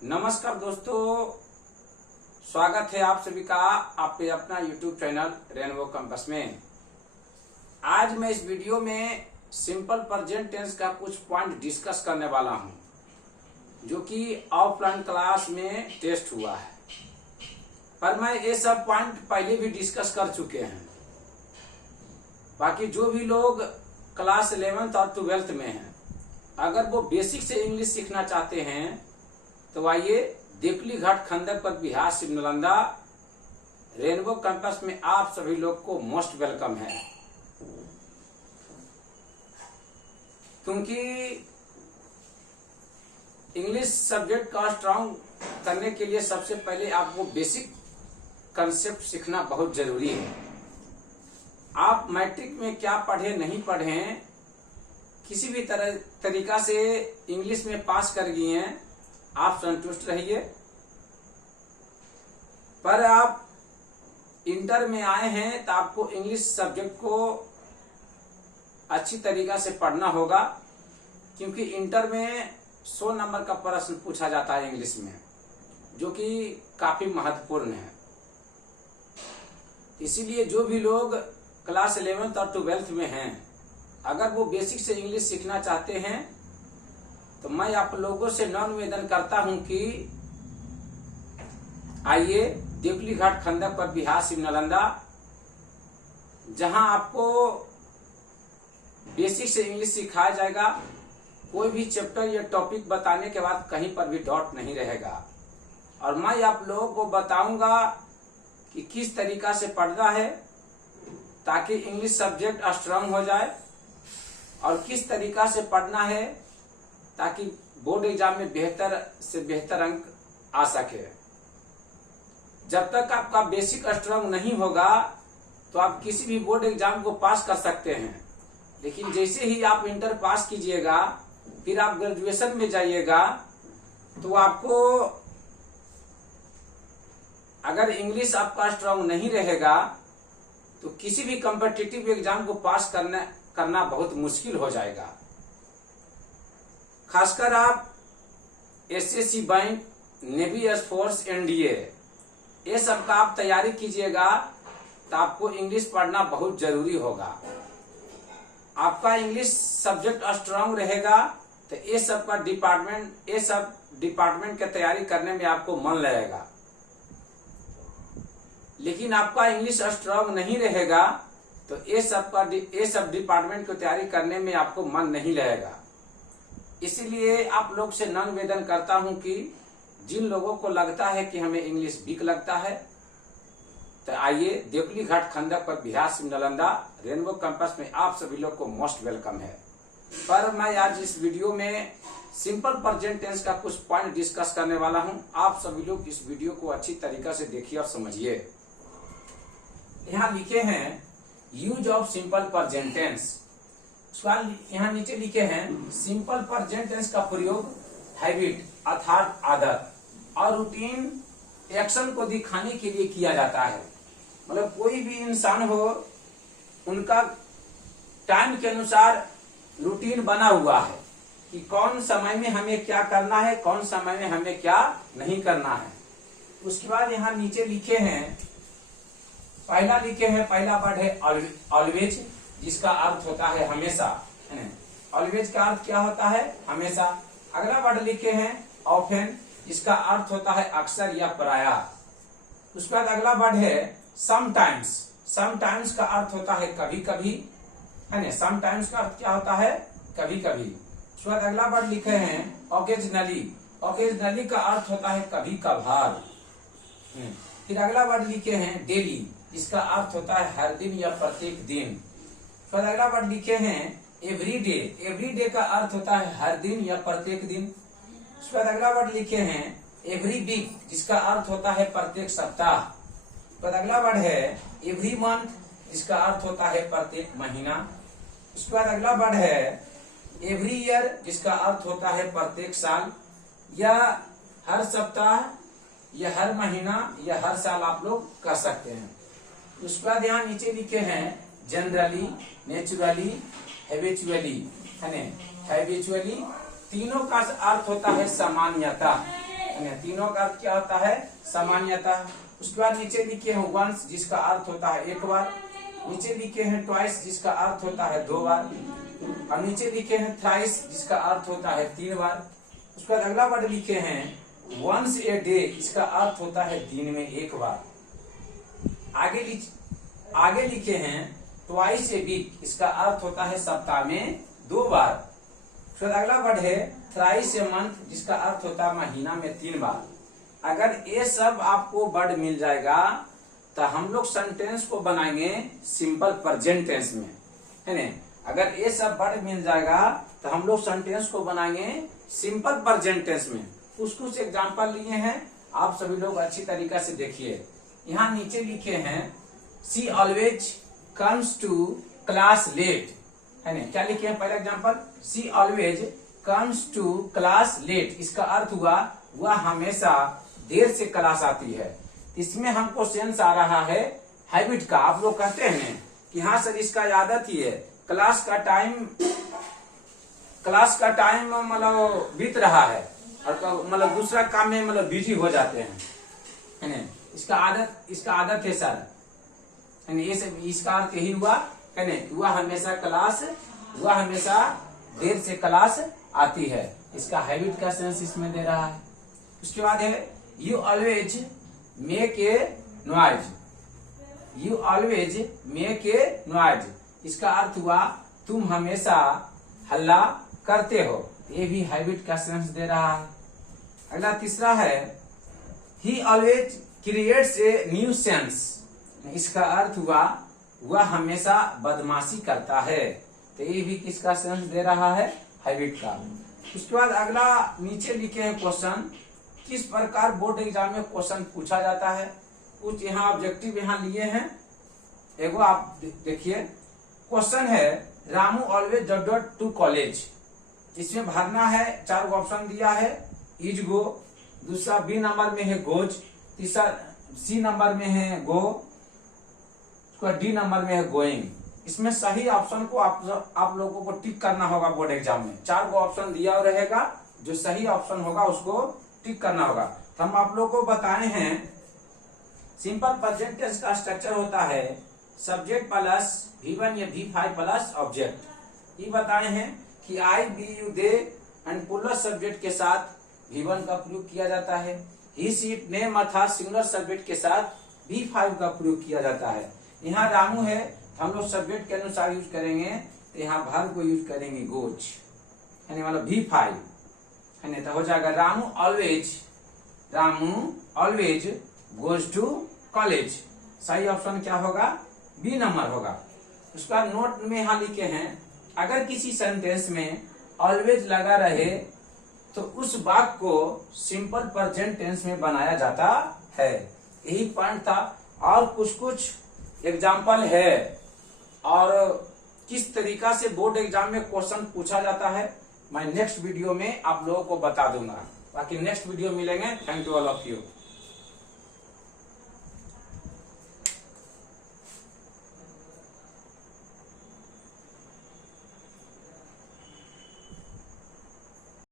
नमस्कार दोस्तों, स्वागत है आप सभी का आपके अपना YouTube चैनल रेनबो कैंपस में। आज मैं इस वीडियो में सिंपल प्रेजेंट टेंस का कुछ पॉइंट डिस्कस करने वाला हूं, जो कि ऑफलाइन क्लास में टेस्ट हुआ है। पर मैं ये सब पॉइंट पहले भी डिस्कस कर चुके हैं। बाकी जो भी लोग क्लास 11th और 12th में हैं, अगर वो बेसिक से इंग्लिश सीखना चाहते हैं तो आइए देवली घाट खंडक पर बिहार शिव नालंदा रेनबो कैंपस में आप सभी लोग को मोस्ट वेलकम है। क्योंकि इंग्लिश सब्जेक्ट का स्ट्रांग करने के लिए सबसे पहले आपको बेसिक कंसेप्ट सीखना बहुत जरूरी है। आप मैट्रिक में क्या पढ़े नहीं पढ़े, किसी भी तरीका से इंग्लिश में पास कर गए हैं, आप संतुष्ट रहिए। पर आप इंटर में आए हैं तो आपको इंग्लिश सब्जेक्ट को अच्छी तरीका से पढ़ना होगा, क्योंकि इंटर में 100 नंबर का प्रश्न पूछा जाता है इंग्लिश में, जो कि काफी महत्वपूर्ण है। इसीलिए जो भी लोग क्लास 11th और 12th में हैं, अगर वो बेसिक से इंग्लिश सीखना चाहते हैं तो मैं आप लोगों से निवेदन करता हूं कि आइए देवली घाट खंडक पर बिहार शिव नालंदा, जहां आपको बेसिक से इंग्लिश सिखाया जाएगा। कोई भी चैप्टर या टॉपिक बताने के बाद कहीं पर भी डॉट नहीं रहेगा, और मैं आप लोगों को बताऊंगा कि किस तरीका से पढ़ना है ताकि इंग्लिश सब्जेक्ट स्ट्रांग हो जाए, और किस तरीका से पढ़ना है ताकि बोर्ड एग्जाम में बेहतर से बेहतर अंक आ सके। जब तक आपका बेसिक स्ट्रांग नहीं होगा तो आप किसी भी बोर्ड एग्जाम को पास कर सकते हैं, लेकिन जैसे ही आप इंटर पास कीजिएगा, फिर आप ग्रेजुएशन में जाइएगा, तो आपको अगर इंग्लिश आपका स्ट्रांग नहीं रहेगा तो किसी भी कॉम्पिटिटिव एग्जाम को पास करना बहुत मुश्किल हो जाएगा। खासकर आप SSC bank, navy air force, NDA, ये सब का आप तैयारी कीजिएगा तो आपको इंग्लिश पढ़ना बहुत जरूरी होगा। आपका इंग्लिश सब्जेक्ट स्ट्रांग रहेगा तो ये सब डिपार्टमेंट की तैयारी करने में आपको मन लगेगा। लेकिन आपका इंग्लिश स्ट्रांग नहीं रहेगा तो ये सब डिपार्टमेंट की तैयारी करने में आपको मन नहीं लगेगा। इसीलिए आप लोग से निवेदन करता हूं कि जिन लोगों को लगता है कि हमें इंग्लिश वीक लगता है, तो आइए देवली घाट खंडक पर बिहार शिव नालंदा रेनबो कैंपस में आप सभी लोग को मोस्ट वेलकम है। पर मैं आज इस वीडियो में सिंपल प्रेजेंट टेंस का कुछ पॉइंट डिस्कस करने वाला हूं। आप सभी लोग इस वीडियो को अच्छी तरीका से देखिए और समझिए। यहाँ लिखे हैं use of simple present tense. यहाँ नीचे लिखे हैं सिंपल प्रेजेंट टेंस का प्रयोग हैबिट अर्थात आदत और रूटीन एक्शन को दिखाने के लिए किया जाता है। मतलब कोई भी इंसान हो, उनका टाइम के अनुसार रूटीन बना हुआ है कि कौन समय में हमें क्या करना है, कौन समय में हमें क्या नहीं करना है। उसके बाद यहाँ नीचे लिखे हैं, पहला वर्ड है ऑलवेज, जिसका अर्थ होता है हमेशा। ऑलवेज का अर्थ क्या होता है? हमेशा। अगला वर्ड लिखे हैं ऑफन, जिसका अर्थ होता है अक्सर या प्रायः। उसके बाद अगला वर्ड है समटाइम्स। समटाइम्स का अर्थ होता है कभी कभी, है ना। समटाइम्स का अर्थ क्या होता है? कभी कभी। उसके बाद अगला वर्ड लिखे हैं ओकेजनली। ओकेजनली का अर्थ होता है कभी कभार। फिर अगला वर्ड लिखे हैं डेली, जिसका अर्थ होता है हर दिन या प्रत्येक दिन। फिर अगला वर्ड लिखे हैं एवरीडे। एवरीडे का अर्थ होता है हर दिन या प्रत्येक दिन। उसके बाद अगला वर्ड लिखे हैं एवरी वीक, जिसका अर्थ होता है प्रत्येक सप्ताह। फिर अगला वर्ड है एवरी मंथ, जिसका अर्थ होता है प्रत्येक महीना। उसके बाद अगला वर्ड है एवरी ईयर, जिसका अर्थ होता है प्रत्येक साल, या हर सप्ताह या हर महीना या हर साल आप लोग कर सकते हैं। उसके बाद यहाँ नीचे लिखे हैं जनरली, नेचुरली, हैबिचुअली, है ना। हैबिचुअली तीनों का अर्थ होता है सामान्यता। तीनों का अर्थ क्या होता है? सामान्यतः। उसके बाद नीचे लिखे हैं वंस, जिसका अर्थ होता है एक बार। नीचे लिखे हैं ट्वाइस, जिसका अर्थ होता है 2 बार। और नीचे लिखे हैं थ्राइस, जिसका अर्थ होता है 3 बार। उसके बाद अगला वर्ड लिखे हैं वंस ए डे, इसका अर्थ होता है दिन में 1 बार। आगे लिखे हैं ट्वाइस ए वीक, इसका अर्थ होता है सप्ताह में 2 बार। फिर अगला वर्ड है थ्राइस ए मंथ, जिसका अर्थ होता है महीना में 3 बार। अगर ये सब आपको वर्ड मिल जाएगा तो हम लोग सेंटेंस को बनाएंगे सिंपल प्रेजेंट टेंस में, है ना। अगर ये सब वर्ड मिल जाएगा तो हम लोग सेंटेंस को बनाएंगे सिंपल प्रेजेंट टेंस में। कुछ एग्जांपल लिए हैं, आप सभी लोग अच्छी तरीका से देखिए। यहाँ नीचे लिखे हैं she always comes to class late, है ना। क्या लिखे हैं? पहला example, she always comes to class late, इसका अर्थ हुआ वह हमेशा देर से क्लास आती है। इसमें हमको सेंस आ रहा है हैबिट का। आप लोग कहते हैं कि हाँ सर इसका आदत ही है, क्लास का टाइम मतलब बीत रहा है और मतलब दूसरा काम में मतलब बिजी हो जाते हैं, है ना। इसका आदत है सर, है ना। ये सब इसका अर्थ यही हुआ, है ना। वह हमेशा देर से क्लास आती है, इसका हैबिट का सेंस इसमें दे रहा है। उसके बाद है you always make a noise, you always make a noise, इसका अर्थ हुआ तुम हमेशा हल्ला करते हो, ये भी हैबिट का सेंस दे रहा है। अगला तीसरा है ही always creates a new sense, इसका अर्थ हुआ वह हमेशा बदमाशी करता है, तो ये भी किसका सेंस दे रहा है? हैबिट का। उसके बाद अगला नीचे लिखे हैं क्वेश्चन, किस प्रकार बोर्ड एग्जाम में क्वेश्चन पूछा जाता है। कुछ यहाँ ऑब्जेक्टिव यहाँ लिए हैं, एगो आप देखिए। क्वेश्चन है Ramu always dot dot to college, इसमें भरना है 4 ऑप्शन दिया है, इज गो, दूसरा बी नंबर में है गोज, तीसरा सी नंबर में है गो, डी नंबर में है गोइंग। इसमें सही ऑप्शन को आप लोगों को टिक करना होगा। बोर्ड एग्जाम में 4 ऑप्शन दिया रहेगा, जो सही ऑप्शन होगा उसको टिक करना होगा। तो हम आप लोगों को बताए हैं सिंपल प्रेजेंट टेंस का स्ट्रक्चर होता है सब्जेक्ट प्लस V1 या V5 प्लस ऑब्जेक्ट। ये बताए हैं कि I, we, you, they and plural subject के साथ V1 का प्रयोग किया जाता है। ही, सी, नेम अर्थात सिंगुलर सब्जेक्ट के साथ V5 का प्रयोग किया जाता है। यहाँ रामू है, हम लोग सब्जेक्ट के अनुसार यूज करेंगे, तो यहाँ वर्ब को यूज करेंगे गोज, यानी मतलब V5, है ना। तो हो जाएगा Ramu always goes to college. सही ऑप्शन क्या होगा? बी नंबर होगा। उसका नोट में यहाँ लिखे हैं अगर किसी सेंटेंस में ऑलवेज लगा रहे तो उस वाक्य को सिंपल प्रेजेंट टेंस में बनाया जाता है। यही पॉइंट था। और कुछ एग्जाम्पल है और किस तरीका से बोर्ड एग्जाम में क्वेश्चन पूछा जाता है मैं नेक्स्ट वीडियो में आप लोगों को बता दूंगा। बाकी नेक्स्ट वीडियो मिलेंगे। Thank you all of you.